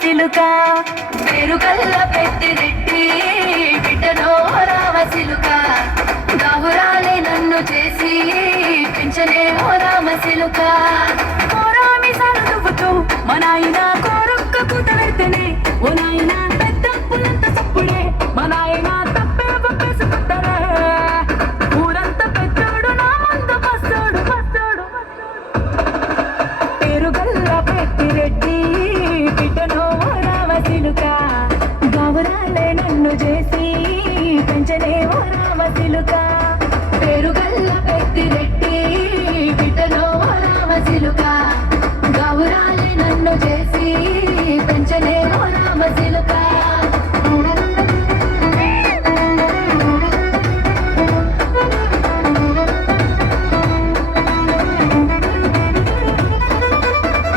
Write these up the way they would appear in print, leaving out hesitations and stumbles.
చిలుక పేరుగల్ల పెద్దిరెడ్డి బిడ్డనో రామచిలుక గావురాలే నన్ను చేసి పెంచలే ఓ రామచిలుక కోరామిసాలు దువ్వుతూ మా నాయన కోరొక్క కూత పెడితేనే ఓ నాయన పెద్ద పులంత సప్పుడే మా నాయన తప్పే ఒప్పేసుకుంటారే ఊరంతా పెద్దోడు నా ముందు పస్తోడు పస్తోడు పేరుగల్ల పెద్దిరెడ్డి బిడ్డనో రామచిలుక గావురాలే నన్ను చేసి పెంచలే ఓ రామచిలుక పేరుగల్ల పెద్దిరెడ్డి బిడ్డనో రామచిలుక గావురాలే నన్ను చేసి పెంచలే ఓ రామచిలుక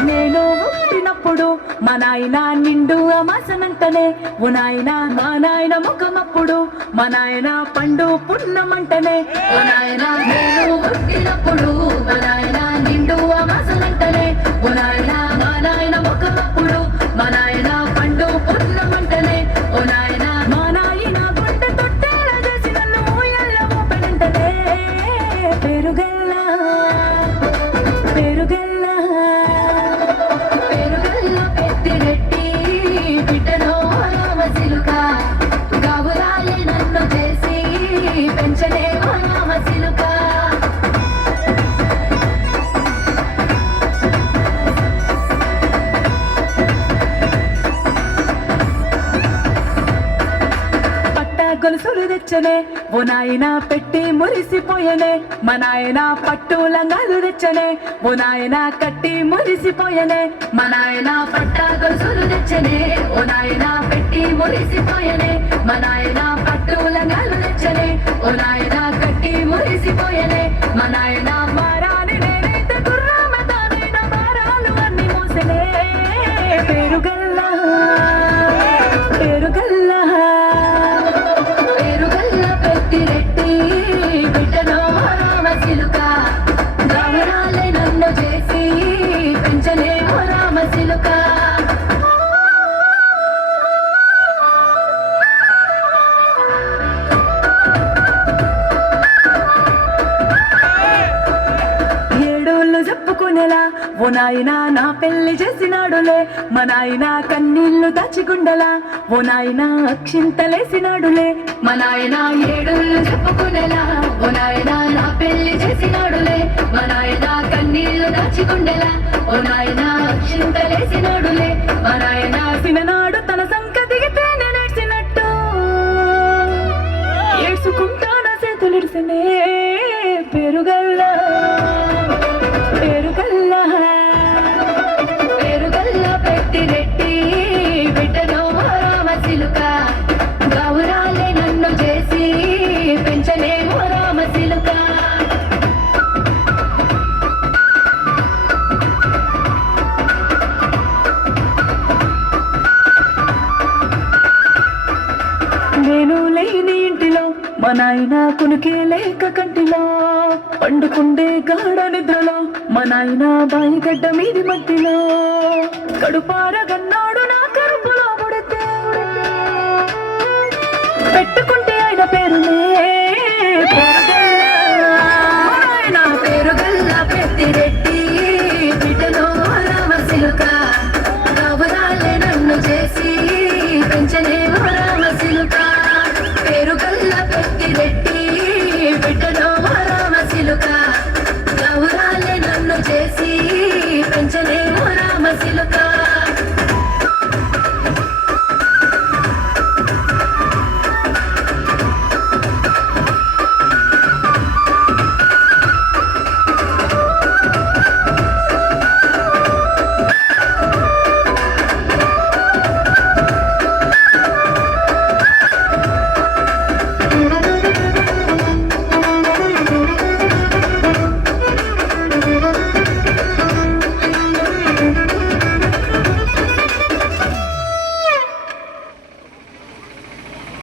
నేను పుట్టినప్పుడు మా నాయన నిండు అమాసనంటనే ఓ నాయన మా నాయన ముఖమప్పుడు మా నాయన పండు పున్నమంటనే ఓ నాయన నేను పుట్టినప్పుడు మా నాయన నిండు అమాసనంటనే ఓ నాయన మా నాయన ముఖమప్పుడు మా నాయన పండు పున్నమంటనే ఓ నాయన మా నాయన గుండె తొట్టేల చేసి నన్ను ఊయల్ల ఊపెనంటనే పేరుగల్ల పేరుగల్ల పేరుగల్ల పెద్దిరెడ్డి బిడ్డనో రామచిలుక గావురాలే నన్ను చేసి పెంచలే ఓ రామచిలుక గొలుసులు తెచ్చనే ఓ నాయన పెట్టి మురిసిపోయనే మా నాయన పట్టు లంగాలు తెచ్చనే ఓ నాయన కట్టి మురిసిపోయనే మా నాయన పట్ట గొలుసులు తెచ్చనే ఓ నాయన పెట్టి మురిసిపోయనే మా నాయన పట్టు లంగాలు తెచ్చనే ఓ నాయన కట్టి మురిసిపోయనే మా నాయన మారాని నేనైతే గుర్రామదానైన మారాలు అన్ని మోసనే పేరుగల్ల పేరుగల్ల పెద్దిరెడ్డి బిడ్డనో రామచిలుక గావురాలే నన్ను చేసి పెంచలే ఓ రామచిలుక ఏడోళ్ళు చెప్పుకునేలా ఓ నాయన నా పెళ్లి చేసినాడులే మా నాయన కన్నీళ్లు దాచిగుండలా ఓ నాయన అక్షింతలేసినాడులే మా నాయన ఏడోళ్ళు చెప్పుకునేలా ఓ నాయన నా పెళ్లి చేసినాడులే మా నాయన కన్నీళ్లు దాచిగుండలా ఓ నాయన అక్షింతలేసినాడులే మా నాయన సిననాడు తన సంక దిగితే నేనేడ్చినట్టు ఏడ్చుకుంటాన చేతులిడిసనే పేరుగల్ల పేరుగల్ల పేరుగల్ల పెద్దిరెడ్డి బిడ్డనో రామచిలుక గావురాలే నన్ను చేసి పెంచలే ఓ రామచిలుక నేను లేని ఇంటిలో మా నాయన కునికే లేక కంటిలో పండుకుండే గాఢ నిద్రలో మా నాయన బాయిగడ్డ మీది మట్టిలో కడుపారగన్నా